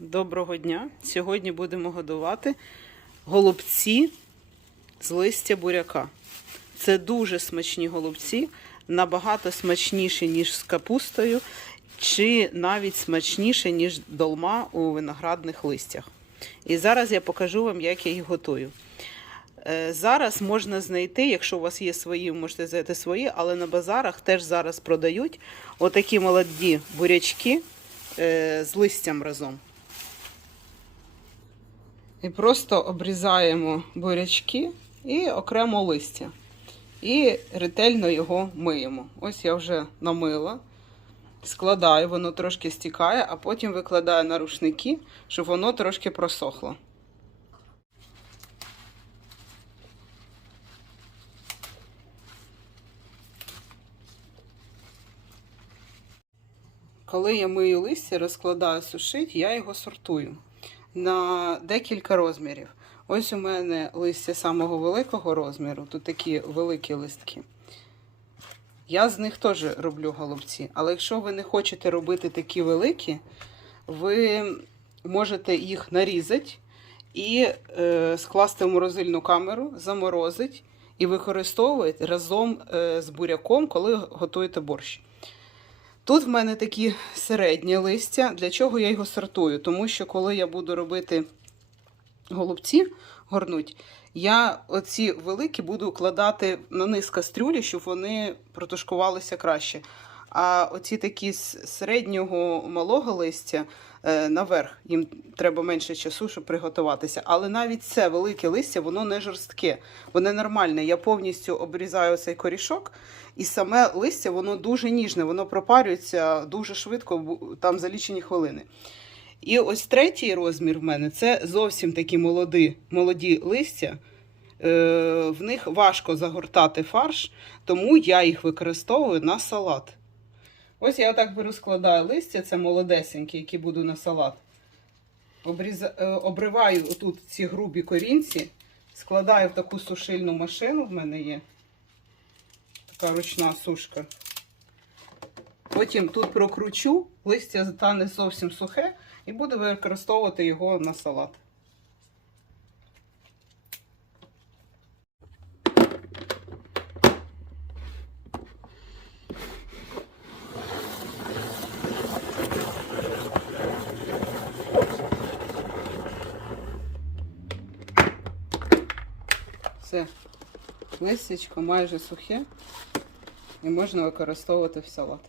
Доброго дня! Сьогодні будемо годувати голубці з листя буряка. Це дуже смачні голубці, набагато смачніші, ніж з капустою, чи навіть смачніше, ніж долма у виноградних листях. І зараз я покажу вам, як я їх готую. Е, Зараз можна знайти, якщо у вас є свої, можете взяти свої, але на базарах теж зараз продають отакі молоді бурячки е, з листям разом. І просто обрізаємо бурячки і окремо листя. І ретельно його миємо. Ось я вже намила, складаю, воно трошки стікає, а потім викладаю на рушники, щоб воно трошки просохло. Коли я мию листя, розкладаю сушить, я його сортую на декілька розмірів. Ось у мене листя самого великого розміру, тут такі великі листки. Я з них теж роблю голубці. Але якщо ви не хочете робити такі великі, ви можете їх нарізати і е, скласти в морозильну камеру, заморозити і використовувати разом е, з буряком, коли готуєте борщ. Тут в мене такі середні листя. Для чого я його сортую? Тому що коли я буду робити голубці, горнуть, я оці великі буду кладати на низ кастрюлі, щоб вони протушкувалися краще. А оці такі з середнього малого листя е, наверх, їм треба менше часу, щоб приготуватися. Але навіть це велике листя, воно не жорстке, воно нормальне. Я повністю обрізаю цей корішок, і саме листя воно дуже ніжне, воно пропарюється дуже швидко, там за лічені хвилини. І ось третій розмір в мене це зовсім такі молоді, молоді листя. Е, в них важко загортати фарш, тому я їх використовую на салат. Ось я отак беру, складаю листя, це молодесенькі, які буду на салат. Обріза... е, Обриваю отут ці грубі корінці, складаю в таку сушильну машину, в мене є така ручна сушка. Потім тут прокручу, листя стане зовсім сухе, і буду використовувати його на салат. Все, листячко майже сухе і можна використовувати в салат.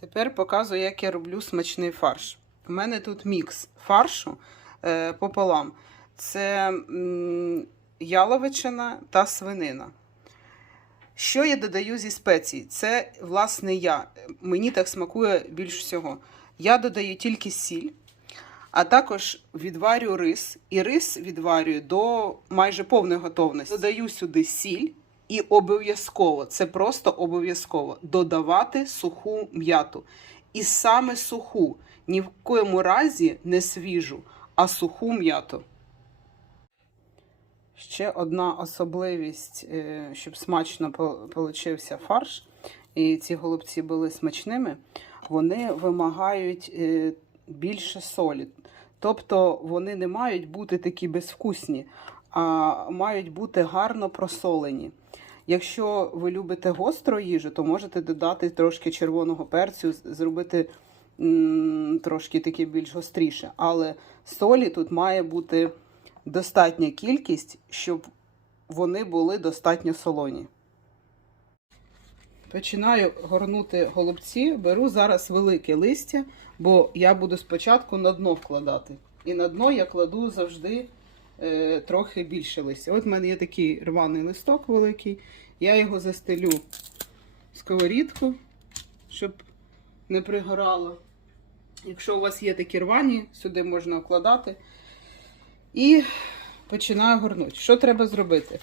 Тепер показую, як я роблю смачний фарш. У мене тут мікс фаршу е, пополам. Це м, яловичина та свинина. Що я додаю зі спецій? Це, власне, я. Мені так смакує більш всього. Я додаю тільки сіль, а також відварю рис. І рис відварюю до майже повної готовності. Додаю сюди сіль і обов'язково, це просто обов'язково додавати суху м'яту. І саме суху, ні в коєму разі не свіжу, а суху м'яту. Ще одна особливість, е, щоб смачно получився фарш, і ці голубці були смачними, вони вимагають е, більше солі. Тобто вони не мають бути такі безвкусні, а мають бути гарно просолені. Якщо ви любите гостру їжу, то можете додати трошки червоного перцю, зробити трошки таке більш гостріше. Але солі тут має бути достатня кількість, щоб вони були достатньо солоні. Починаю горнути голубці, беру зараз велике листя, бо я буду спочатку на дно вкладати. І на дно я кладу завжди е, трохи більше листя. От в мене є такий рваний листок великий. Я його застелю в сковорідку, щоб не пригорало. Якщо у вас є такі рвані, сюди можна вкладати. І починаю горнути. Що треба зробити?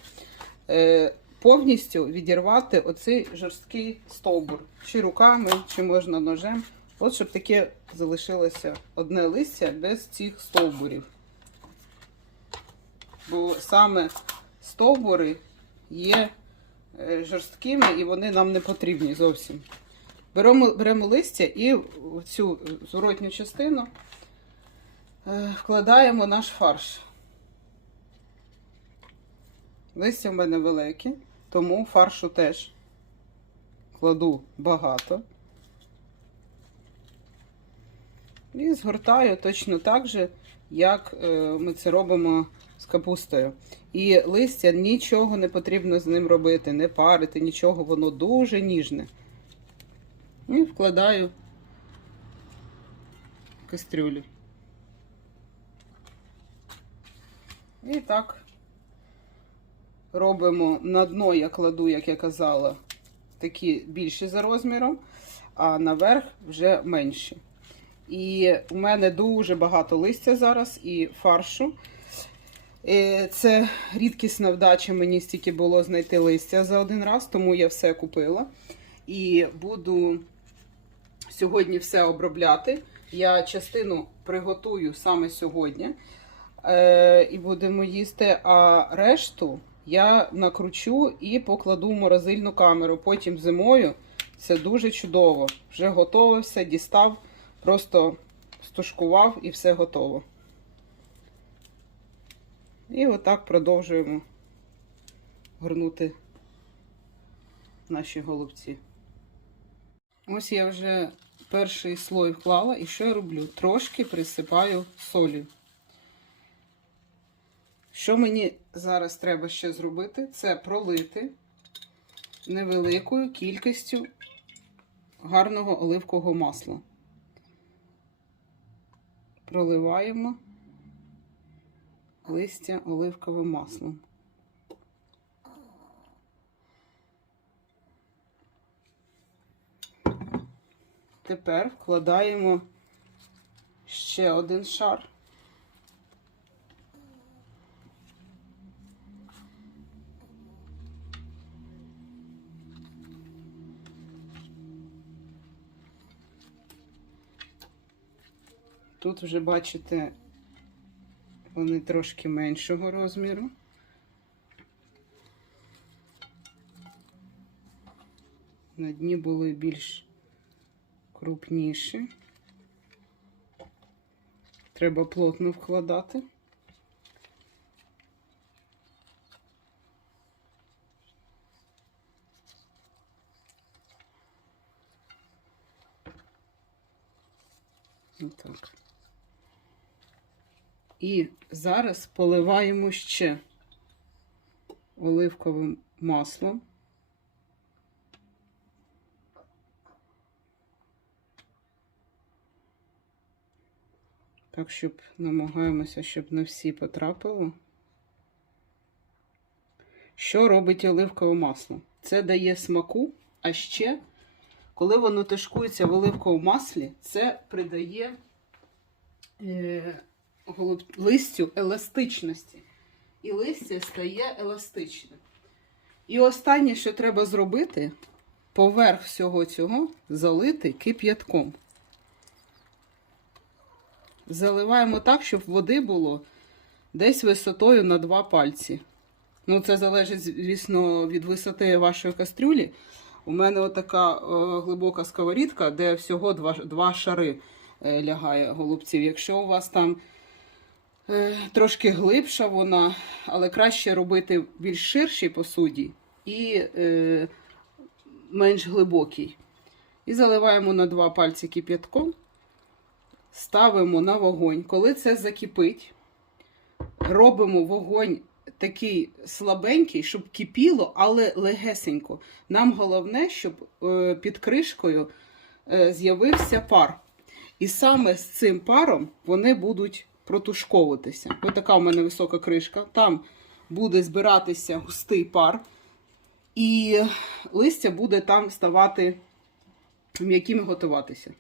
Е, повністю відірвати оцей жорсткий стовбур. Чи руками, чи можна ножем. От щоб таке залишилося одне листя без цих стовбурів. Бо саме стовбури є е, жорсткими і вони нам не потрібні зовсім. Беремо, беремо листя і в цю зворотню частину Е, Вкладаємо наш фарш. Листя в мене велике, тому фаршу теж кладу багато. І згортаю точно так же, як е, ми це робимо з капустою. І листя нічого не потрібно з ним робити, не парити, нічого, воно дуже ніжне. І вкладаю кастрюлю. І так робимо на дно, я кладу, як я казала, такі більші за розміром, а наверх вже менші. І у мене дуже багато листя зараз і фаршу. Е, Це рідкісна вдача, мені стільки було знайти листя за один раз, тому я все купила. І буду сьогодні все обробляти. Я частину приготую саме сьогодні. Е, І будемо їсти, а решту я накручу і покладу в морозильну камеру. Потім зимою це дуже чудово. Вже готово все, дістав, просто стушкував і все готово. І отак продовжуємо горнути наші голубці. Ось я вже перший слой вклала, і що я роблю? Трошки присипаю солі. Що мені зараз треба ще зробити, це пролити невеликою кількістю гарного оливкового масла. Проливаємо листя оливковим маслом. Тепер вкладаємо ще один шар. Тут вже бачите, вони трошки меншого розміру. На дні були більш крупніші. Треба плотно вкладати. Отак. І зараз поливаємо ще оливковим маслом. Так, щоб намагаємося, щоб не всі потрапило. Що робить оливкове масло? Це дає смаку, а ще, коли воно тушкується в оливковому маслі, це придає е, листю еластичності. І листя стає еластичним. І останнє, що треба зробити, поверх всього цього залити кип'ятком. Заливаємо так, щоб води було десь висотою на два пальці. Ну, це залежить, звісно, від висоти вашої кастрюлі. У мене отака е, глибока сковорідка, де всього два, два шари е, лягає голубців. Якщо у вас там трошки глибша вона, але краще робити більш ширшій посуді і е, менш глибокій. І заливаємо на два пальці кип'ятком ставимо на вогонь. Коли це закипить, робимо вогонь такий слабенький, щоб кипіло, але легесенько. Нам головне, щоб е, під кришкою е, з'явився пар. І саме з цим паром вони будуть протушковуватися. Ось така у мене висока кришка. Там буде збиратися густий пар, і листя буде там ставати м'яким і готуватися.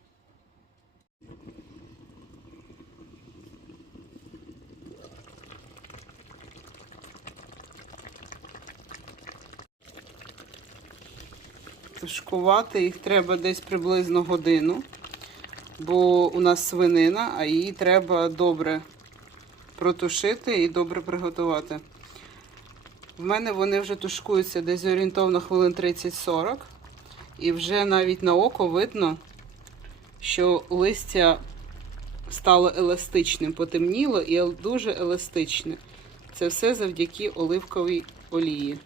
Тушкувати їх треба десь приблизно годину, бо у нас свинина, а її треба добре протушити і добре приготувати. В мене вони вже тушкуються десь орієнтовно хвилин 30-40. І вже навіть на око видно, що листя стало еластичним, потемніло і дуже еластичне. Це все завдяки оливковій олії.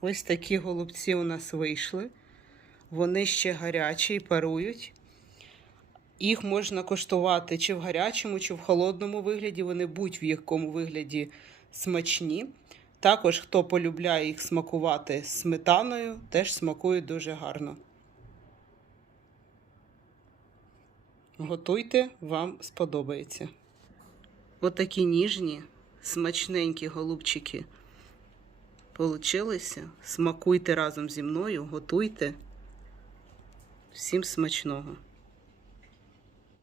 Ось такі голубці у нас вийшли. Вони ще гарячі і парують. Їх можна коштувати чи в гарячому, чи в холодному вигляді. Вони будь в вигляді смачні. Також, хто полюбляє їх смакувати сметаною, теж смакують дуже гарно. Готуйте, вам сподобається. Отакі ніжні, смачненькі голубчики получилися. Смакуйте разом зі мною, готуйте. Всім смачного!